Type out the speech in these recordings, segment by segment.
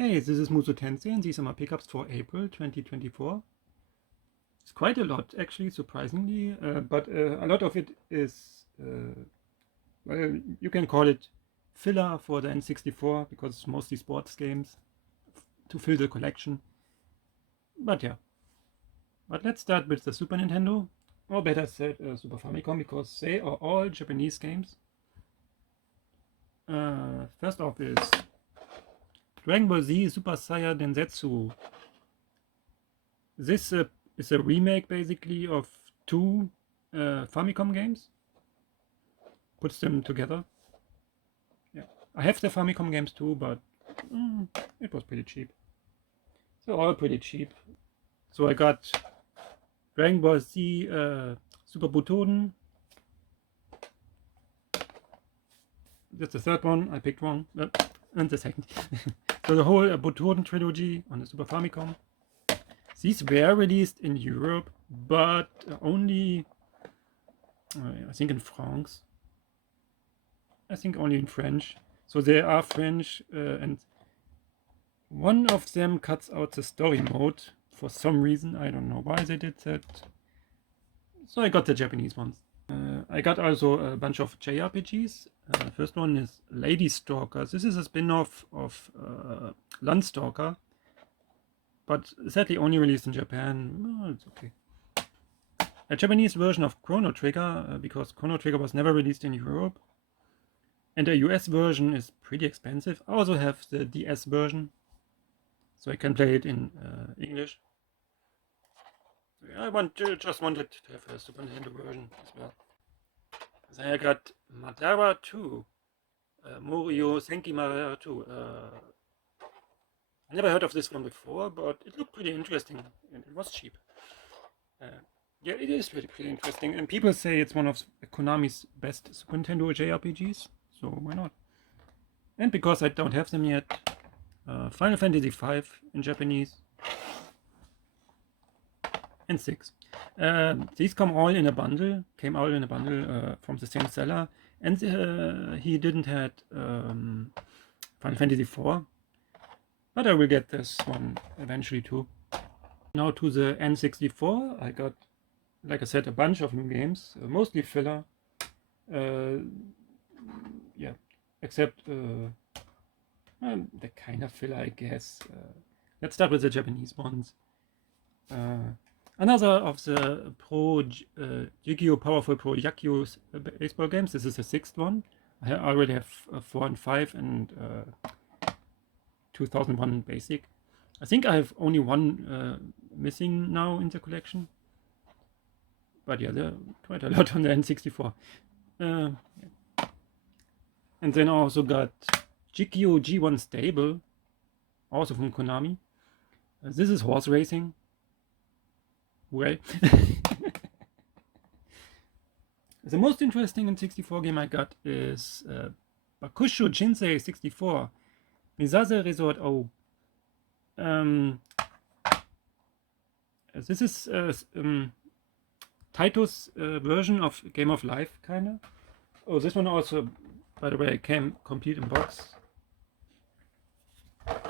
Hey, this is Mouryou and these are my pickups for April 2024. It's quite a lot, actually, surprisingly, but a lot of it is, well, you can call it filler for the N64 because it's mostly sports games to fill the collection. But yeah, but let's start with the Super Nintendo, or better said, Super Famicom, because they are all Japanese games. First off is Dragon Ball Z Super Saiya Densetsu. This is a remake basically of two Famicom games. Puts them together. Yeah, I have the Famicom games too, but it was pretty cheap. So all pretty cheap. So I got Dragon Ball Z Super Butouden. That's the third one. I picked one, and the second. So the whole Butouden trilogy on the Super Famicom. These were released in Europe, but only, I think in France. I think only in French. So they are French, and one of them cuts out the story mode for some reason. I don't know why they did that. So I got the Japanese ones. I got also a bunch of JRPGs. First one is Lady Stalker. This is a spin-off of Stalker, but sadly only released in Japan. Oh, it's okay. A Japanese version of Chrono Trigger, because Chrono Trigger was never released in Europe. And the US version is pretty expensive. I also have the DS version, so I can play it in English. I just wanted to have a Super Nintendo version as well. Then I got Madara 2, Mouryou Senki Madara 2. I never heard of this one before, but it looked pretty interesting and it was cheap. Yeah, it is pretty interesting, and people say it's one of Konami's best Super Nintendo JRPGs, so why not? And because I don't have them yet, Final Fantasy V in Japanese and 6. These came all in a bundle from the same seller, and he didn't have Final Fantasy IV, but I will get this one eventually too. Now to the N64, I got, like I said, a bunch of new games, mostly filler. Yeah, except the kind of filler, I guess. Let's start with the Japanese ones. Another of the Jikkyou Powerful Pro Yakyuu baseball games. This is the 6th one. I already have 4 and 5 and 2001 basic. I think I have only one missing now in the collection. But yeah, there are quite a lot on the N64. Yeah. And then I also got Jikkyou G1 Stable, also from Konami. This is horse racing. Well, the most interesting N64 game I got is Bakushu Jinsei 64, Misaze Resort O. This is Taito's version of Game of Life, kinda. Oh, this one also, by the way, came complete in box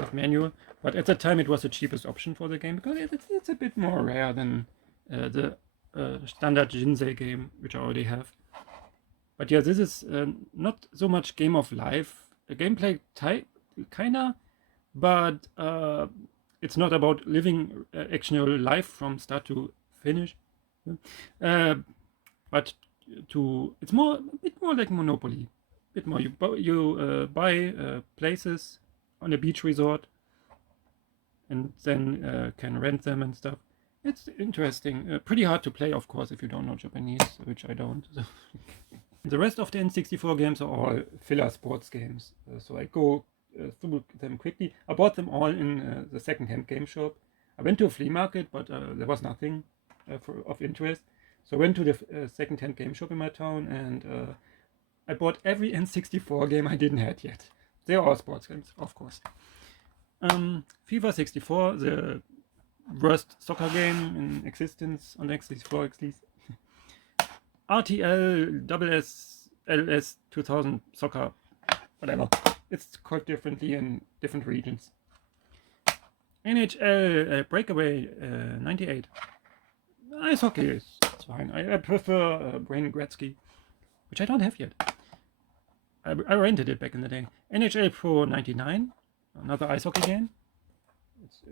with manual, but at the time it was the cheapest option for the game because it's a bit more rare than the standard Jinsei game, which I already have. But yeah, this is not so much Game of Life, a gameplay type, kinda, but it's not about living actual life from start to finish. But it's a bit more like Monopoly. A bit more, you buy places on a beach resort and then can rent them and stuff. It's interesting. Pretty hard to play, of course, if you don't know Japanese, which I don't. The rest of the N64 games are all filler sports games, so I go through them quickly. I bought them all in the second-hand game shop. I went to a flea market, but there was nothing of interest. So I went to the second-hand game shop in my town, and I bought every N64 game I didn't have yet. They're all sports games, of course. FIFA 64, the worst soccer game in existence on N64 at least. RTL, LS 2000 soccer, whatever. It's called differently in different regions. NHL Breakaway 98. Ice hockey is fine. I prefer Brain Gretzky, which I don't have yet. I rented it back in the day. NHL Pro 99, another ice hockey game.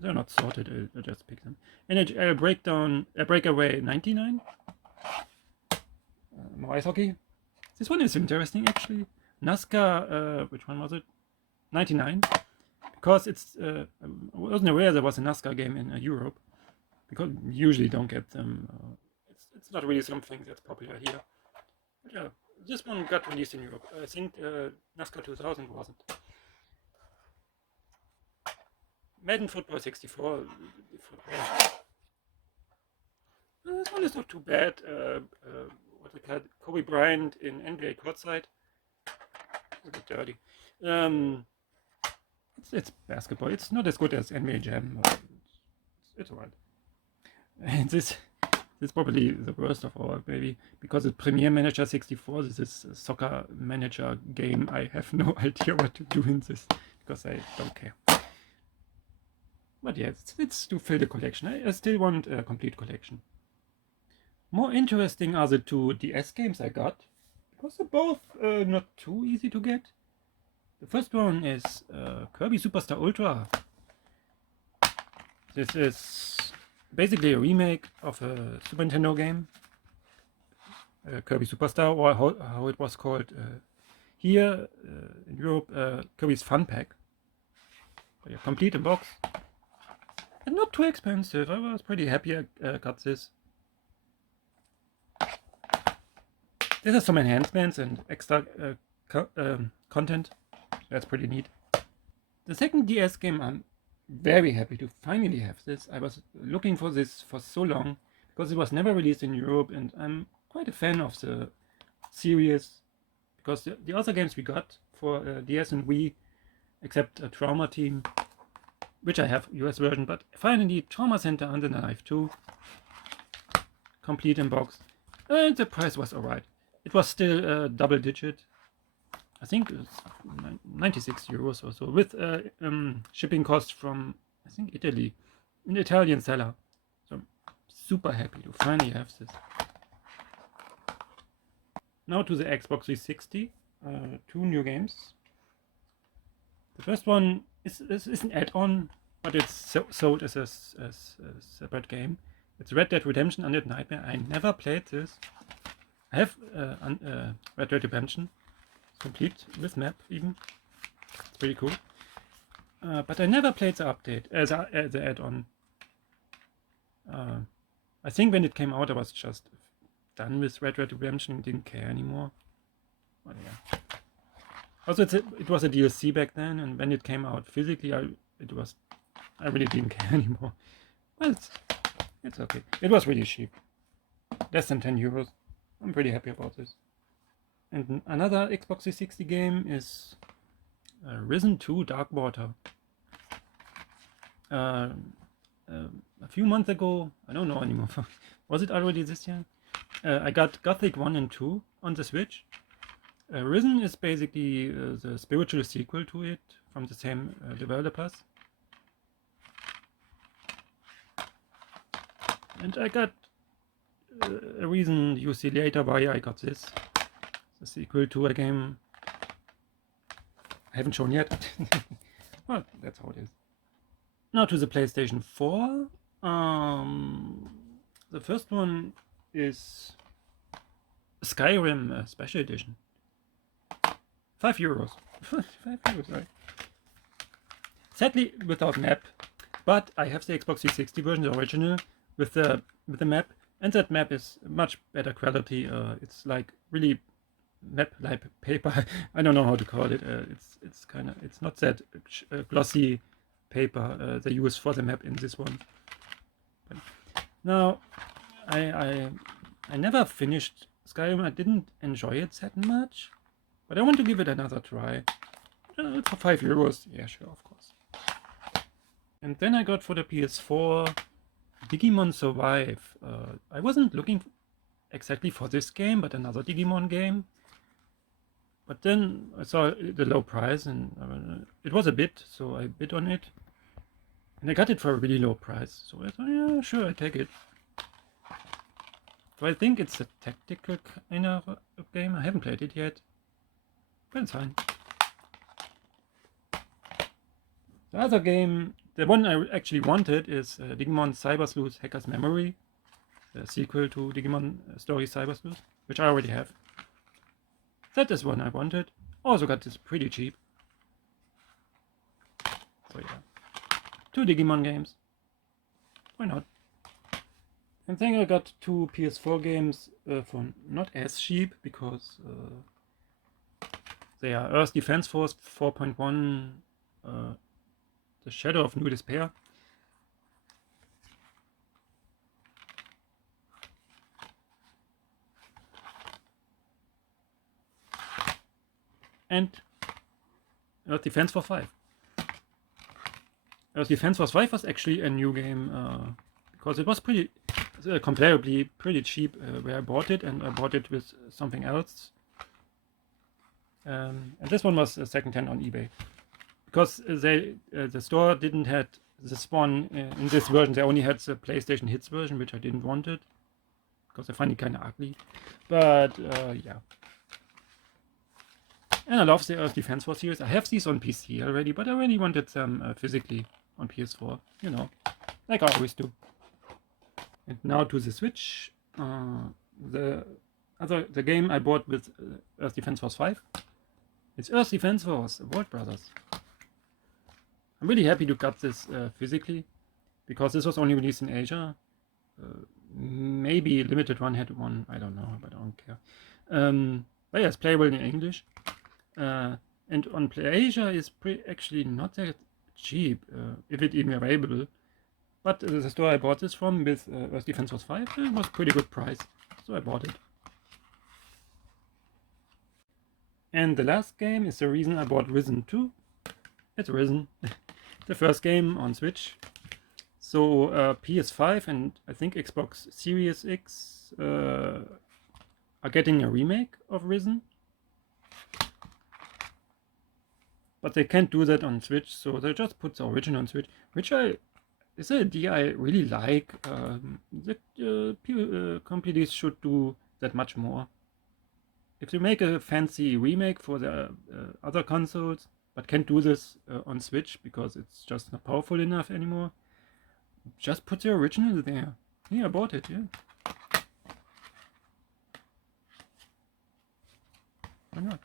They're not sorted, I just picked them. NHL Breakaway 99. More ice hockey. This one is interesting actually. NASCAR, which one was it? 99. Because it's, I wasn't aware there was a NASCAR game in Europe. Because we usually don't get them. It's not really something that's popular here. But yeah, this one got released in Europe. I think NASCAR 2000 wasn't. Madden Football 64. This one is not too bad. What they call Kobe Bryant in NBA courtside. It's a bit dirty. It's basketball. It's not as good as NBA Jam. It's alright. And this is probably the worst of all, maybe, because it's Premier Manager 64. This is a soccer manager game. I have no idea what to do in this because I don't care. But yeah, it's to fill the collection. I still want a complete collection. More interesting are the two DS games I got, because they're both not too easy to get. The first one is Kirby Superstar Ultra. This is basically a remake of a Super Nintendo game, Kirby Superstar, or how it was called here in Europe, Kirby's Fun Pack. But yeah, complete in box. And not too expensive. I was pretty happy I got this. This has some enhancements and extra content. That's pretty neat. The second DS game, I'm very happy to finally have this. I was looking for this for so long because it was never released in Europe, and I'm quite a fan of the series because the other games we got for DS and Wii, except a Trauma Team, which I have US version, but finally Trauma Center Under the Knife 2, complete in box, and the price was alright. It was still double digit. I think it's 96 euros or so, with shipping costs from, I think, Italy, an Italian seller. So I'm super happy to finally have this. Now to the Xbox 360, two new games. The first one is an add-on, but it's sold as a separate game. It's Red Dead Redemption Undead Nightmare. I never played this. I have Red Dead Redemption. Complete with map even. It's pretty cool. But I never played the update, the add-on. I think when it came out I was just done with Red Dead Redemption and didn't care anymore. But yeah. Also it was a DLC back then, and when it came out physically I really didn't care anymore. Well, it's okay. It was really cheap. Less than 10 euros. I'm pretty happy about this. And another Xbox 360 game is Risen 2 Dark Water. A few months ago, I don't know anymore, was it already this year? I got Gothic 1 and 2 on the Switch. Risen is basically the spiritual sequel to it from the same developers. And I got a reason you see later why I got this. The sequel to a game I haven't shown yet. Well, that's how it is. Now to the PlayStation 4. The first one is Skyrim Special Edition. 5 euros. 5 euros, right? Sadly without map, but I have the Xbox 360 version, the original, with the map, and that map is much better quality. It's like really map like paper. I don't know how to call it. It's not that glossy paper they use for the map in this one. But now I never finished Skyrim. I didn't enjoy it that much, but I want to give it another try. For 5 euros, yeah, sure, of course. And then I got for the PS4 Digimon Survive. I wasn't looking exactly for this game, but another Digimon game. But then I saw the low price, and it was a bid, so I bid on it. And I got it for a really low price, so I thought, yeah, sure, I take it. So I think it's a tactical kind of game. I haven't played it yet, but it's fine. The other game, the one I actually wanted, is Digimon Cyber Sleuth Hacker's Memory, the sequel to Digimon Story Cyber Sleuth, which I already have. That is one I wanted. Also got this pretty cheap. So yeah, 2 Digimon games. Why not? And then I got 2 PS4 games for not as cheap, because they are Earth Defense Force 4.1, The Shadow of New Despair. And Earth Defense Force 5. Earth Defense Force 5 was actually a new game, because it was pretty, comparably pretty cheap where I bought it, and I bought it with something else. And this one was second-hand on eBay, because the store didn't have this one in this version. They only had the PlayStation Hits version, which I didn't want it, because I find it kind of ugly. But yeah. And I love the Earth Defense Force series. I have these on PC already, but I really wanted them physically on PS4, you know, like I always do. And now to the Switch. The game I bought with Earth Defense Force 5. It's Earth Defense Force, Volt Brothers. I'm really happy to get this physically, because this was only released in Asia. Maybe limited one had one, I don't know, but I don't care. But yeah, it's playable in English. And on PlayAsia is actually not that cheap, if it even available. But the store I bought this from with Earth Defense Force 5 was pretty good price, so I bought it. And the last game is the reason I bought Risen 2. It's Risen, the first game on Switch. So PS5 and I think Xbox Series X are getting a remake of Risen. But they can't do that on Switch, so they just put the original on Switch, which is an idea I really like. Companies should do that much more. If you make a fancy remake for the other consoles, but can't do this on Switch because it's just not powerful enough anymore, just put the original there. Yeah, I bought it, yeah. Why not?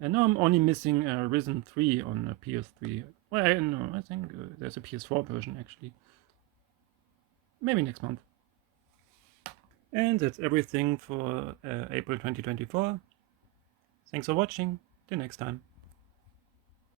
And now I'm only missing Risen 3 on PS3. Well, I know, I think there's a PS4 version actually. Maybe next month. And that's everything for April 2024. Thanks for watching. Till next time.